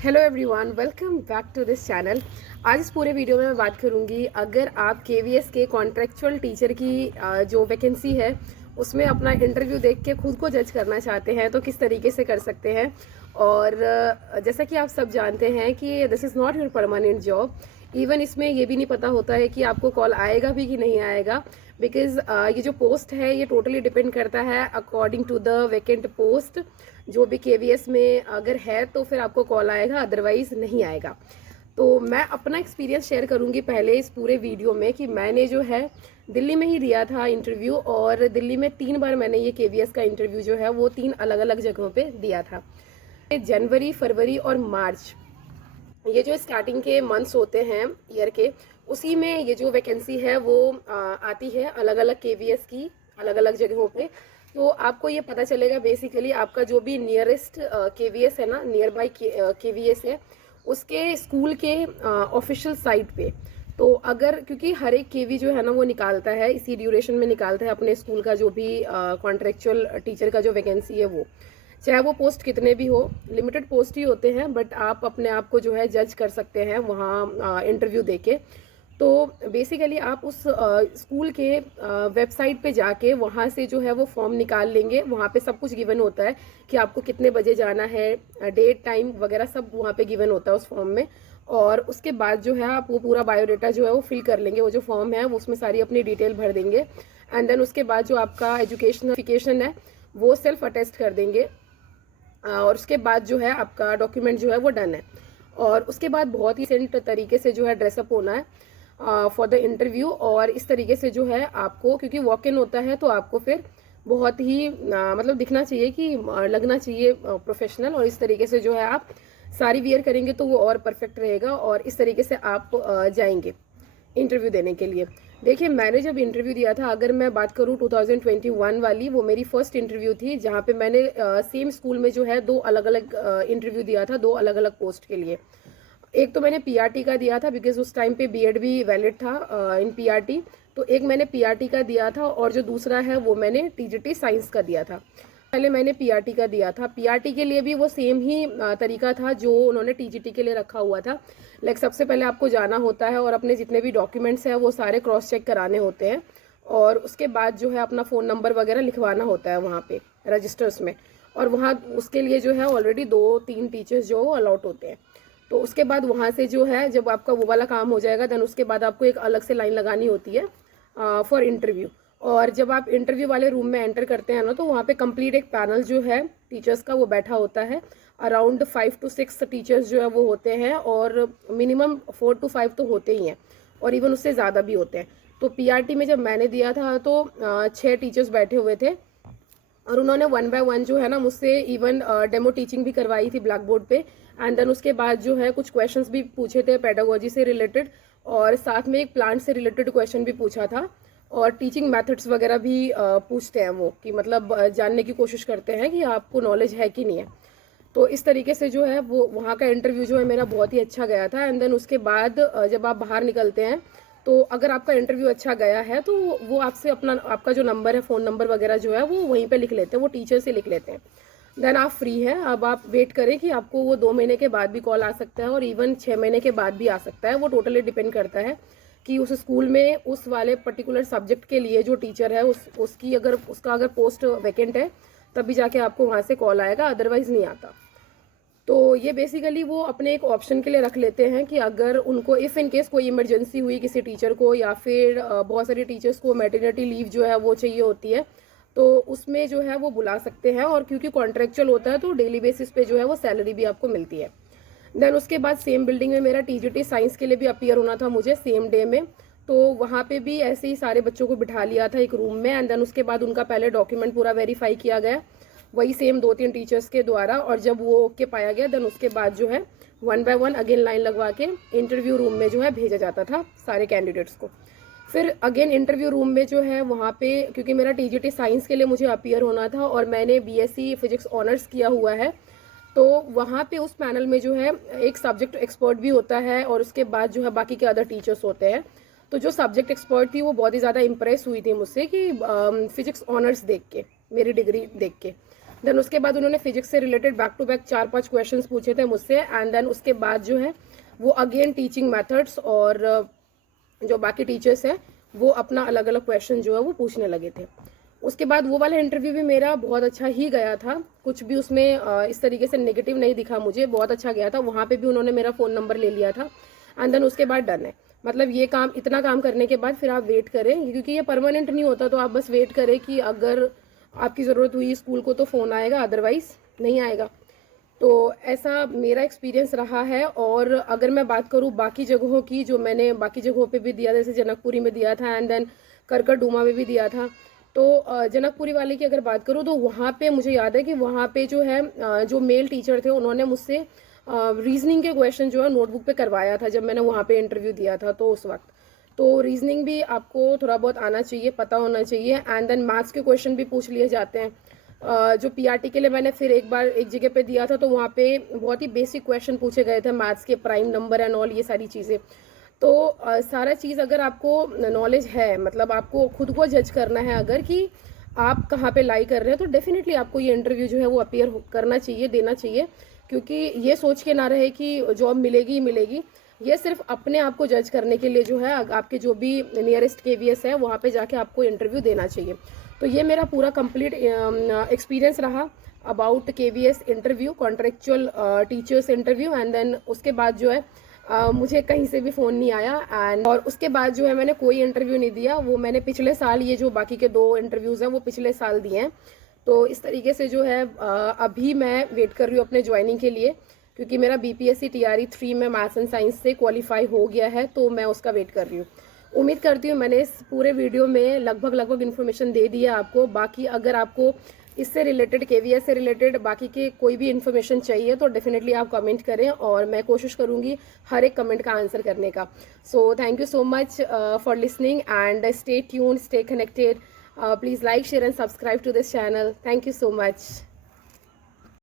Hello everyone, welcome back to this channel. आज इस पूरे वीडियो में मैं बात करूंगी, अगर आप केवीएस के कॉन्ट्रेक्चुअल टीचर की जो वैकेंसी है उसमें अपना इंटरव्यू देख के खुद को जज करना चाहते हैं तो किस तरीके से कर सकते हैं। और जैसा कि आप सब जानते हैं कि this is not your permanent job. Even इसमें ये भी नहीं पता होता है कि आपको कॉल आएगा भी कि नहीं आएगा, बिकॉज ये जो पोस्ट है ये टोटली डिपेंड करता है according to the vacant post. जो भी केवीएस में अगर है तो फिर आपको कॉल आएगा, अदरवाइज नहीं आएगा। तो मैं अपना एक्सपीरियंस शेयर करूंगी पहले इस पूरे वीडियो में कि मैंने जो है दिल्ली में ही दिया था इंटरव्यू, और दिल्ली में 3 बार मैंने ये केवीएस का इंटरव्यू जो है वो 3 अलग अलग जगहों पे दिया था। जनवरी, फरवरी और मार्च, ये जो स्टार्टिंग के मंथ्स होते हैं ईयर के, उसी में ये जो वैकेंसी है वो आती है अलग अलग केवीएस की अलग अलग जगहों पे। तो आपको ये पता चलेगा बेसिकली आपका जो भी नियरेस्ट केवीएस है ना, नियर बाई केवीएस है, उसके स्कूल के ऑफिशियल साइट पे। तो अगर, क्योंकि हर एक केवी जो है ना वो निकालता है, इसी ड्यूरेशन में निकालता है अपने स्कूल का जो भी कॉन्ट्रेक्चुअल टीचर का जो वैकेंसी है वो, चाहे वो पोस्ट कितने भी हो, लिमिटेड पोस्ट ही होते हैं, बट आप अपने आप को जो है जज कर सकते हैं वहाँ इंटरव्यू देके। तो बेसिकली आप उस स्कूल के वेबसाइट पे जाके वहाँ से जो है वो फॉर्म निकाल लेंगे। वहाँ पे सब कुछ गिवन होता है कि आपको कितने बजे जाना है, डेट टाइम वगैरह सब वहाँ पे गिवन होता है उस फॉर्म में। और उसके बाद जो है आप वो पूरा बायोडाटा जो है वो फिल कर लेंगे, वो जो फॉर्म है वो उसमें सारी अपनी डिटेल भर देंगे। एंड देन उसके बाद जो आपका एजुकेशनल है वो सेल्फ अटेस्ट कर देंगे, और उसके बाद जो है आपका डॉक्यूमेंट जो है वो डन है। और उसके बाद बहुत ही सेंट तरीके से जो है ड्रेसअप होना है फॉर द इंटरव्यू। और इस तरीके से जो है आपको, क्योंकि वॉक इन होता है, तो आपको फिर बहुत ही मतलब दिखना चाहिए कि लगना चाहिए प्रोफेशनल। और इस तरीके से जो है आप सारी वियर करेंगे तो वो और परफेक्ट रहेगा, और इस तरीके से आप जाएंगे इंटरव्यू देने के लिए। देखिए, मैंने जब इंटरव्यू दिया था, अगर मैं बात करूं 2021 वाली, वो मेरी फर्स्ट इंटरव्यू थी जहां पे मैंने सेम स्कूल में जो है 2 अलग अलग इंटरव्यू दिया था, 2 अलग अलग पोस्ट के लिए। एक तो मैंने पीआरटी का दिया था, बिकॉज उस टाइम पे बीएड भी वैलिड था इन पीआरटी। तो एक मैंने पीआरटी का दिया था, और जो दूसरा है वो मैंने टीजीटी साइंस का दिया था। पहले मैंने पीआरटी का दिया था। पीआरटी के लिए भी वो सेम ही तरीका था जो उन्होंने टीजीटी के लिए रखा हुआ था। लाइक सबसे पहले आपको जाना होता है और अपने जितने भी डॉक्यूमेंट्स हैं वो सारे क्रॉस चेक कराने होते हैं, और उसके बाद जो है अपना फ़ोन नंबर वगैरह लिखवाना होता है वहाँ पे रजिस्टर्स में। और वहाँ उसके लिए जो है ऑलरेडी 2-3 टीचर्स जो अलॉट होते हैं। तो उसके बाद वहाँ से जो है जब आपका वो वाला काम हो जाएगा, देन उसके बाद आपको एक अलग से लाइन लगानी होती है फॉर इंटरव्यू। और जब आप इंटरव्यू वाले रूम में एंटर करते हैं ना, तो वहाँ पे कंप्लीट एक पैनल जो है टीचर्स का वो बैठा होता है। अराउंड 5 to 6 टीचर्स जो है वो होते हैं, और मिनिमम 4 to 5 तो होते ही हैं, और इवन उससे ज़्यादा भी होते हैं। तो पीआरटी में जब मैंने दिया था तो 6 टीचर्स बैठे हुए थे, और उन्होंने 1 by 1 जो है ना मुझसे इवन डेमो टीचिंग भी करवाई थी ब्लैक बोर्ड पे। एंड देन उसके बाद जो है कुछ क्वेश्चंस भी पूछे थे पेडागोजी से रिलेटेड, और साथ में एक प्लांट से रिलेटेड क्वेश्चन भी पूछा था। और टीचिंग मेथड्स वगैरह भी पूछते हैं वो, कि मतलब जानने की कोशिश करते हैं कि आपको नॉलेज है कि नहीं है। तो इस तरीके से जो है वो वहाँ का इंटरव्यू जो है मेरा बहुत ही अच्छा गया था। एंड देन उसके बाद जब आप बाहर निकलते हैं, तो अगर आपका इंटरव्यू अच्छा गया है तो वो आपसे अपना, आपका जो नंबर है, फ़ोन नंबर वगैरह जो है वो वहीं पे लिख लेते हैं, वो टीचर से लिख लेते हैं। देन आप फ्री हैं। अब आप वेट करें कि आपको वो 2 महीने के बाद भी कॉल आ सकता है, और इवन 6 महीने के बाद भी आ सकता है। वो टोटली डिपेंड करता है कि उस स्कूल में उस वाले पर्टिकुलर सब्जेक्ट के लिए जो टीचर है उसकी अगर पोस्ट वैकेंट है, तभी जाके आपको वहाँ से कॉल आएगा, अदरवाइज नहीं आता। तो ये बेसिकली वो अपने एक ऑप्शन के लिए रख लेते हैं कि अगर उनको इफ़ इन केस कोई इमरजेंसी हुई किसी टीचर को, या फिर बहुत सारी टीचर्स को मैटरनिटी लीव जो है वो चाहिए होती है, तो उसमें जो है वो बुला सकते हैं। और क्योंकि कॉन्ट्रेक्चुअल होता है तो डेली बेसिस पे जो है वो सैलरी भी आपको मिलती है। देन उसके बाद सेम बिल्डिंग में मेरा टीजीटी साइंस के लिए भी अपीयर होना था मुझे सेम डे में। तो वहाँ पे भी ऐसे ही सारे बच्चों को बिठा लिया था एक रूम में। एंड देन उसके बाद उनका पहले डॉक्यूमेंट पूरा वेरीफाई किया गया, वही सेम 2-3 टीचर्स के द्वारा। और जब वो ओके पाया गया, देन उसके बाद जो है 1 by 1 अगेन लाइन लगवा के इंटरव्यू रूम में जो है भेजा जाता था सारे कैंडिडेट्स को। फिर अगेन इंटरव्यू रूम में जो है वहाँ पे, क्योंकि मेरा टीजीटी साइंस के लिए मुझे अपीयर होना था और मैंने बीएससी फिजिक्स ऑनर्स किया हुआ है, तो वहाँ पे उस पैनल में जो है एक सब्जेक्ट एक्सपर्ट भी होता है, और उसके बाद जो है बाकी के अदर टीचर्स होते हैं। तो जो सब्जेक्ट एक्सपर्ट थी वो बहुत ही ज़्यादा इंप्रेस हुई थी मुझसे कि फिजिक्स ऑनर्स देख के, मेरी डिग्री देख के। देन उसके बाद उन्होंने फिजिक्स से related back to back 4-5 questions पूछे थे मुझसे, एंड देन उसके बाद जो है वो अगेन टीचिंग मेथड्स और जो बाकी टीचर्स हैं वो अपना अलग अलग क्वेश्चन जो है वो पूछने लगे थे। उसके बाद वो वाला इंटरव्यू भी मेरा बहुत अच्छा ही गया था, कुछ भी उसमें इस तरीके से नेगेटिव नहीं दिखा मुझे, बहुत अच्छा गया था। वहाँ पे भी उन्होंने मेरा फ़ोन नंबर ले लिया था, एंड देन उसके बाद डन है। मतलब ये काम, इतना काम करने के बाद फिर आप वेट करें, क्योंकि ये परमानेंट नहीं होता, तो आप बस वेट करें कि अगर आपकी ज़रूरत हुई स्कूल को तो फ़ोन आएगा, अदरवाइज़ नहीं आएगा। तो ऐसा मेरा एक्सपीरियंस रहा है। और अगर मैं बात करूँ बाकी जगहों की, जो मैंने बाकी जगहों पे भी दिया, जैसे जनकपुरी में दिया था एंड देन करकरडूमा में भी दिया था, तो जनकपुरी वाले की अगर बात करूँ तो वहाँ पे मुझे याद है कि वहाँ पे जो है जो मेल टीचर थे उन्होंने मुझसे रीजनिंग के क्वेश्चन जो है नोटबुक पे करवाया था जब मैंने वहाँ पे इंटरव्यू दिया था, तो उस वक्त तो रीजनिंग भी आपको थोड़ा बहुत आना चाहिए, पता होना चाहिए। एंड देन मैथ्स के क्वेश्चन भी पूछ लिए जाते हैं। जो पीआरटी के लिए मैंने फिर एक बार एक जगह पे दिया था, तो वहाँ पे बहुत ही बेसिक क्वेश्चन पूछे गए थे, मैथ्स के प्राइम नंबर एंड ऑल, ये सारी चीज़ें। तो सारा चीज़ अगर आपको नॉलेज है, मतलब आपको खुद को जज करना है अगर कि आप कहाँ पे लाई कर रहे हैं, तो डेफिनेटली आपको ये इंटरव्यू जो है वो अपीयर करना चाहिए, देना चाहिए। क्योंकि ये सोच के ना रहे कि जॉब मिलेगी ही मिलेगी, ये सिर्फ अपने आप को जज करने के लिए जो है आपके जो भी नियरेस्ट केवीएस है वहाँ पे जाके आपको इंटरव्यू देना चाहिए। तो ये मेरा पूरा कंप्लीट एक्सपीरियंस रहा about KVS interview, contractual teachers interview. And then उसके बाद जो है मुझे कहीं से भी फ़ोन नहीं आया, एंड और उसके बाद जो है मैंने कोई इंटरव्यू नहीं दिया। वो मैंने पिछले साल, ये जो बाकी के 2 इंटरव्यूज़ हैं वो पिछले साल दिए हैं। तो इस तरीके से जो है अभी मैं वेट कर रही हूँ अपने ज्वाइनिंग के लिए, क्योंकि मेरा बीपीएससी टीआरई 3 में मैथ्स एंड साइंस से क्वालिफाई हो गया है, तो मैं उसका वेट कर रही हूँ। उम्मीद करती हूँ मैंने इस पूरे वीडियो में लगभग इन्फॉर्मेशन दे दी है आपको। बाकी अगर आपको इससे रिलेटेड, केवीएस से रिलेटेड बाकी के कोई भी इन्फॉर्मेशन चाहिए तो डेफिनेटली आप कमेंट करें, और मैं कोशिश करूँगी हर एक कमेंट का आंसर करने का। So thank you so much for listening and stay tuned, stay connected. Please like, share and subscribe to this channel. Thank you so much.